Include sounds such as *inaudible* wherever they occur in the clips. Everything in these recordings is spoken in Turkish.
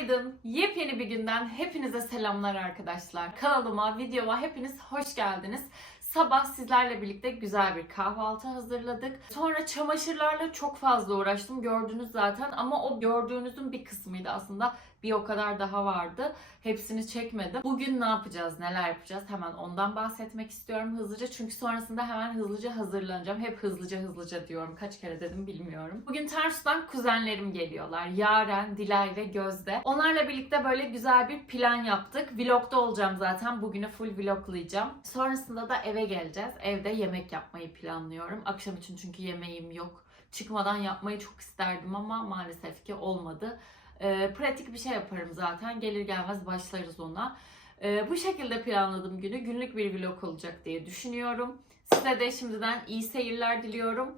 Günaydın. Yepyeni bir günden hepinize selamlar arkadaşlar. Kanalıma, videoma hepiniz hoş geldiniz. Sabah sizlerle birlikte güzel bir kahvaltı hazırladık. Sonra çamaşırlarla çok fazla uğraştım. Gördünüz zaten ama o gördüğünüzün bir kısmıydı aslında. Bir o kadar daha vardı. Hepsini çekmedim. Bugün ne yapacağız, neler yapacağız hemen ondan bahsetmek istiyorum hızlıca. Çünkü sonrasında hemen hızlıca hazırlanacağım. Hep hızlıca hızlıca diyorum. Kaç kere dedim bilmiyorum. Bugün Tarsus'tan kuzenlerim geliyorlar. Yaren, Dilay ve Gözde. Onlarla birlikte böyle güzel bir plan yaptık. Vlogda olacağım zaten. Bugünü full vloglayacağım. Sonrasında da eve geleceğiz. Evde yemek yapmayı planlıyorum. Akşam için çünkü yemeğim yok. Çıkmadan yapmayı çok isterdim ama maalesef ki olmadı. Ee, pratik bir şey yaparım zaten. Gelir gelmez başlarız ona. Ee, bu şekilde planladım günü. Günlük bir vlog olacak diye düşünüyorum. Size de şimdiden iyi seyirler diliyorum.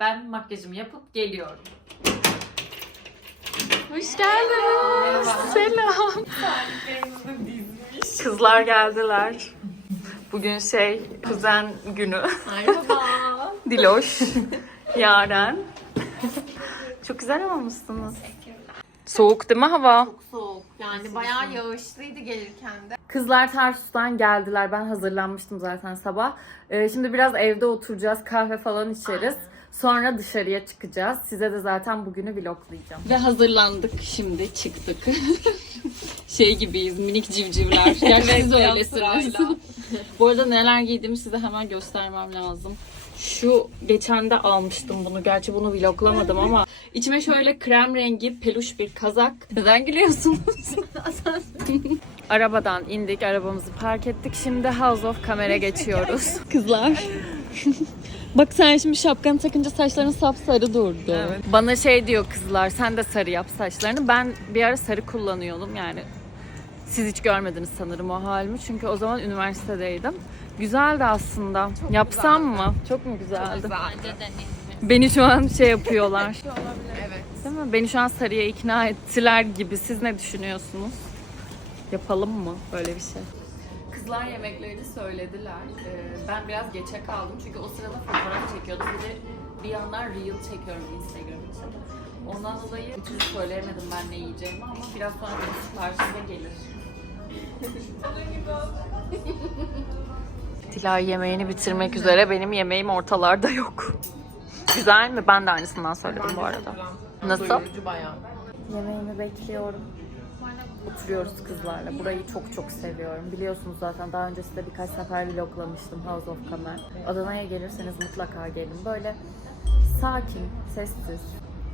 Ben makyajımı yapıp geliyorum. Hoş geldiniz. Selam. Kızlar geldiler. Bugün şey kuzen günü. Merhaba. *laughs* Diloş, Yaren. Çok güzel olmuşsunuz. Soğuk değil mi hava? Çok soğuk. Yani bayağı yağışlıydı gelirken de. Kızlar Tarsus'tan geldiler. Ben hazırlanmıştım zaten sabah. Ee, şimdi biraz evde oturacağız. Kahve falan içeriz. Sonra dışarıya çıkacağız. Size de zaten bugünü vloglayacağım. Ve hazırlandık şimdi çıktık. *laughs* şey gibiyiz minik civcivler. *laughs* Gerçi siz öylesiniz. *laughs* Bu arada neler giydiğimi size hemen göstermem lazım. Şu geçen de almıştım bunu. Gerçi bunu vloglamadım ama içime şöyle krem rengi peluş bir kazak. Neden gülüyorsunuz? Arabadan indik, arabamızı park ettik. Şimdi House of Kamera geçiyoruz. Kızlar. Bak sen şimdi şapkanı takınca saçların sapsarı durdu. Bana şey diyor kızlar, sen de sarı yap saçlarını. Ben bir ara sarı kullanıyordum yani. Siz hiç görmediniz sanırım o halimi. Çünkü o zaman üniversitedeydim. Güzeldi aslında. Yapsam mı? Çok mu güzeldi? Beni şu an şey yapıyorlar. *laughs* Evet. Değil mi? Beni şu an sarıya ikna ettiler gibi. Siz ne düşünüyorsunuz? Yapalım mı böyle bir şey? Kızlar yemeklerini söylediler. Ee, ben biraz geçe kaldım çünkü o sırada fotoğraf çekiyordum. Bir de bir yandan reel çekiyorum Instagram için. Ondan dolayı türlü söyleyemedim ben ne yiyeceğimi ama biraz sonra benim siparişim de gelir. *laughs* *laughs* Tilay yemeğini bitirmek üzere. Benim yemeğim ortalarda yok. Güzel mi? Ben de aynısından söyledim bu arada. Nasıl? Yemeğimi bekliyorum. Oturuyoruz kızlarla. Burayı çok çok seviyorum. Biliyorsunuz zaten daha önce size birkaç sefer vloglamıştım House of Kamer. Adana'ya gelirseniz mutlaka gelin. Böyle sakin, sessiz,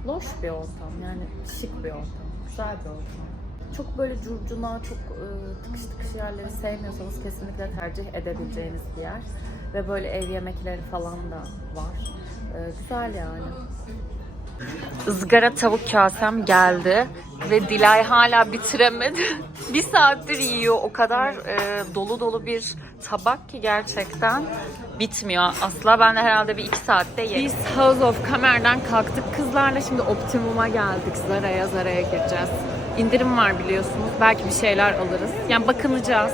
loş bir ortam. Yani şık bir ortam. Güzel bir ortam. Çok böyle curcuna, çok e, tıkış tıkış yerleri sevmiyorsanız kesinlikle tercih edebileceğiniz bir yer. Ve böyle ev yemekleri falan da var. E, güzel yani. Izgara tavuk kasem geldi ve Dilay hala bitiremedi. *laughs* bir saattir yiyor. O kadar e, dolu dolu bir tabak ki gerçekten bitmiyor asla. Ben de herhalde bir iki saatte yerim. Biz House of Kamer'den kalktık kızlarla. Şimdi Optimum'a geldik. Zara'ya Zara'ya gireceğiz. İndirim var biliyorsunuz. Belki bir şeyler alırız. Yani bakınacağız.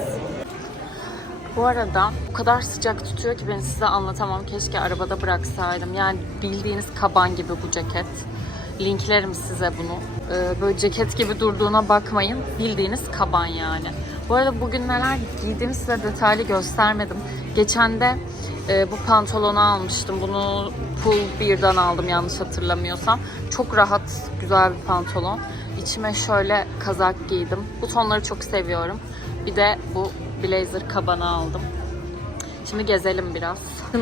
Bu arada o kadar sıcak tutuyor ki beni size anlatamam. Keşke arabada bıraksaydım. Yani bildiğiniz kaban gibi bu ceket. Linklerim size bunu. Ee, böyle ceket gibi durduğuna bakmayın. Bildiğiniz kaban yani. Bu arada bugün neler giydiğimi size detaylı göstermedim. Geçen de e, bu pantolonu almıştım. Bunu Pull Beer'dan aldım yanlış hatırlamıyorsam. Çok rahat, güzel bir pantolon. İçime şöyle kazak giydim. Bu tonları çok seviyorum. Bir de bu blazer kabanı aldım. Şimdi gezelim biraz.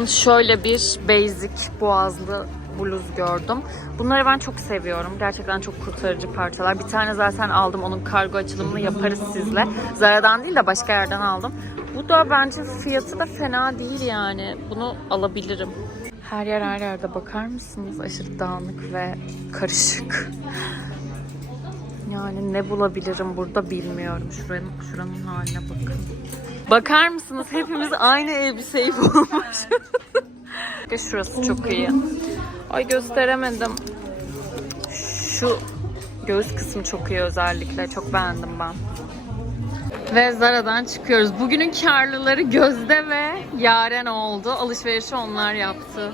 Şöyle bir basic boğazlı bluz gördüm. Bunları ben çok seviyorum. Gerçekten çok kurtarıcı parçalar. Bir tane zaten aldım. Onun kargo açılımını yaparız sizle. Zara'dan değil de başka yerden aldım. Bu da bence fiyatı da fena değil yani. Bunu alabilirim. Her yer her yerde bakar mısınız? Aşırı dağınık ve karışık. Yani ne bulabilirim burada bilmiyorum. Şuranın, şuranın haline bakın. Bakar mısınız? Hepimiz aynı elbiseyi bulmuş. Şurası çok iyi. Ay gösteremedim. Şu göğüs kısmı çok iyi özellikle. Çok beğendim ben. Ve Zara'dan çıkıyoruz. Bugünün karlıları Gözde ve Yaren oldu. Alışverişi onlar yaptı.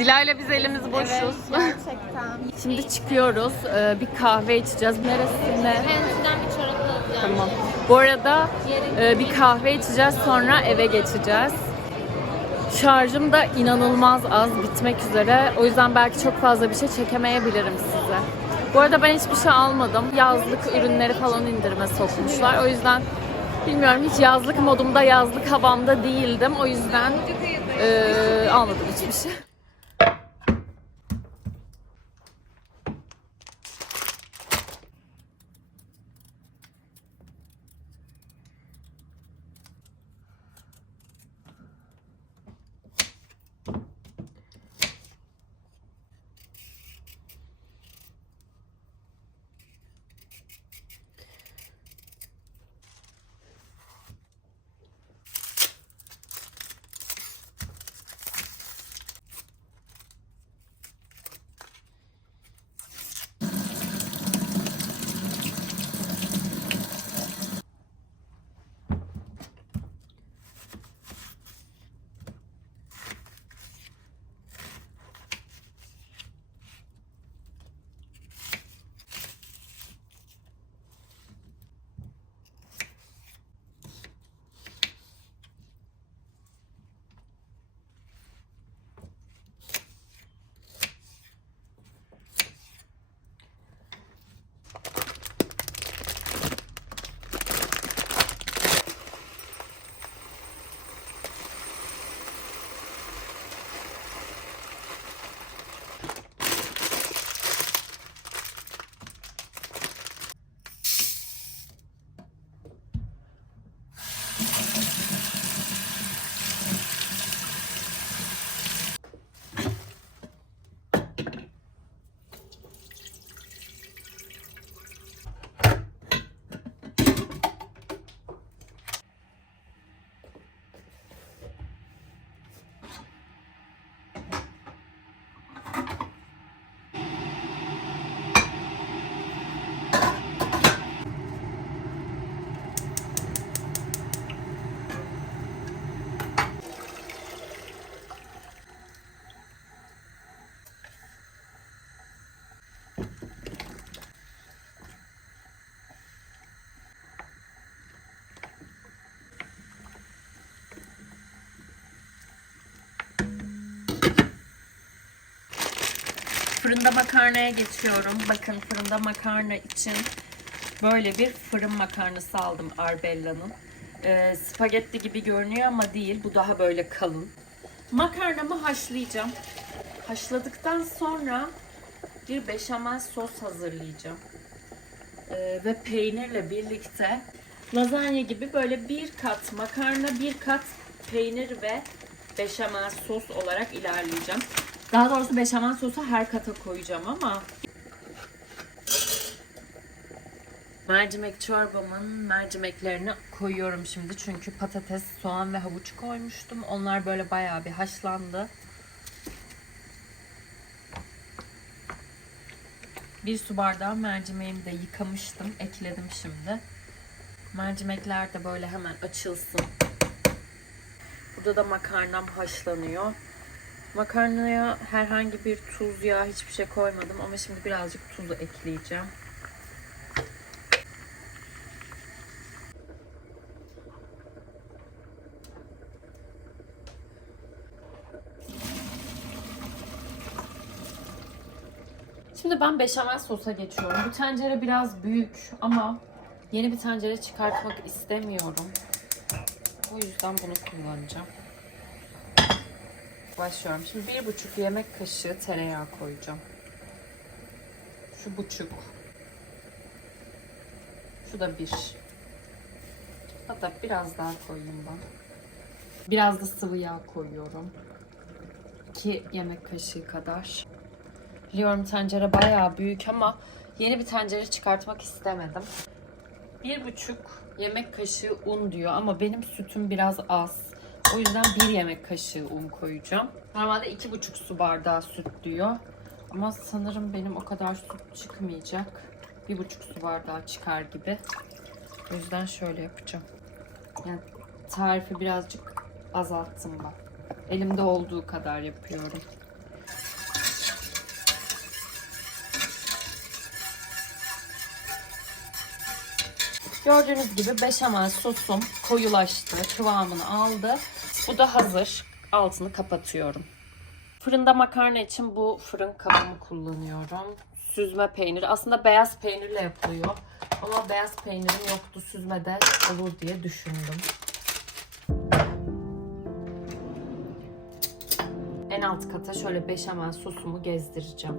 Dilay'la biz elimiz boşuz. Gerçekten. *laughs* Şimdi çıkıyoruz. Ee, bir kahve içeceğiz. Neresinde? Fancy'den bir çorap alacağım. Tamam. Bu arada e, bir kahve içeceğiz sonra eve geçeceğiz. Şarjım da inanılmaz az bitmek üzere. O yüzden belki çok fazla bir şey çekemeyebilirim size. Bu arada ben hiçbir şey almadım. Yazlık ürünleri falan indirime sokmuşlar. O yüzden bilmiyorum hiç yazlık modumda, yazlık havamda değildim. O yüzden e, almadım hiçbir şey. Fırında makarnaya geçiyorum. Bakın fırında makarna için böyle bir fırın makarnası aldım Arbella'nın. Ee, spagetti gibi görünüyor ama değil. Bu daha böyle kalın. Makarnamı haşlayacağım. Haşladıktan sonra bir beşamel sos hazırlayacağım. Ee, ve peynirle birlikte lazanya gibi böyle bir kat makarna, bir kat peynir ve beşamel sos olarak ilerleyeceğim. Daha doğrusu beşamel sosu her kata koyacağım ama mercimek çorbamın mercimeklerini koyuyorum şimdi çünkü patates, soğan ve havuç koymuştum. Onlar böyle bayağı bir haşlandı. Bir su bardağı mercimeğimi de yıkamıştım. Ekledim şimdi. Mercimekler de böyle hemen açılsın. Burada da makarnam haşlanıyor. Makarnaya herhangi bir tuz, yağ hiçbir şey koymadım ama şimdi birazcık tuzu ekleyeceğim. Şimdi ben beşamel sosa geçiyorum. Bu tencere biraz büyük ama yeni bir tencere çıkartmak istemiyorum. O yüzden bunu kullanacağım. Başlıyorum. Şimdi bir buçuk yemek kaşığı tereyağı koyacağım. Şu buçuk. Şu da bir. Hatta biraz daha koyayım ben. Biraz da sıvı yağ koyuyorum. 2 yemek kaşığı kadar. Biliyorum tencere bayağı büyük ama yeni bir tencere çıkartmak istemedim. Bir buçuk yemek kaşığı un diyor ama benim sütüm biraz az. O yüzden bir yemek kaşığı un koyacağım. Normalde iki buçuk su bardağı süt diyor. Ama sanırım benim o kadar süt çıkmayacak. Bir buçuk su bardağı çıkar gibi. O yüzden şöyle yapacağım. Yani tarifi birazcık azalttım ben. Elimde olduğu kadar yapıyorum. Gördüğünüz gibi beşamel sosum koyulaştı, kıvamını aldı. Bu da hazır. Altını kapatıyorum. Fırında makarna için bu fırın kabımı kullanıyorum. Süzme peynir. Aslında beyaz peynirle yapılıyor. Ama beyaz peynirim yoktu. Süzme de olur diye düşündüm. En alt kata şöyle beşamel sosumu gezdireceğim.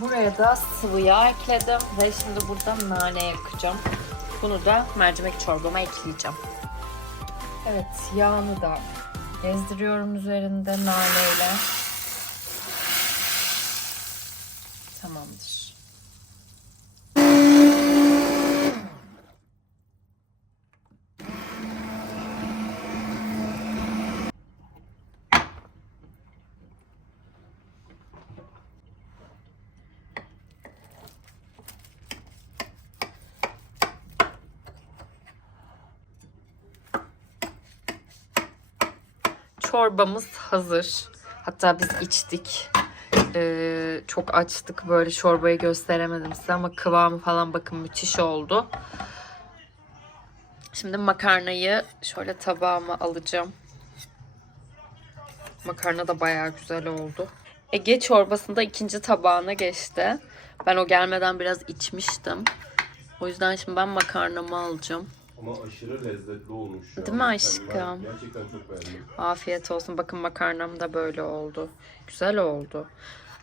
Buraya da sıvı yağ ekledim ve şimdi burada nane yakacağım. Bunu da mercimek çorbama ekleyeceğim. Evet yağını da gezdiriyorum üzerinde naneyle. Çorbamız hazır. Hatta biz içtik. Ee, çok açtık böyle çorbayı gösteremedim size ama kıvamı falan bakın müthiş oldu. Şimdi makarnayı şöyle tabağıma alacağım. Makarna da bayağı güzel oldu. Ege çorbasında ikinci tabağına geçti. Ben o gelmeden biraz içmiştim. O yüzden şimdi ben makarnamı alacağım. Ama aşırı lezzetli olmuş. Değil mi aşkım? Gerçekten çok beğendim. Afiyet olsun. Bakın makarnam da böyle oldu. Güzel oldu.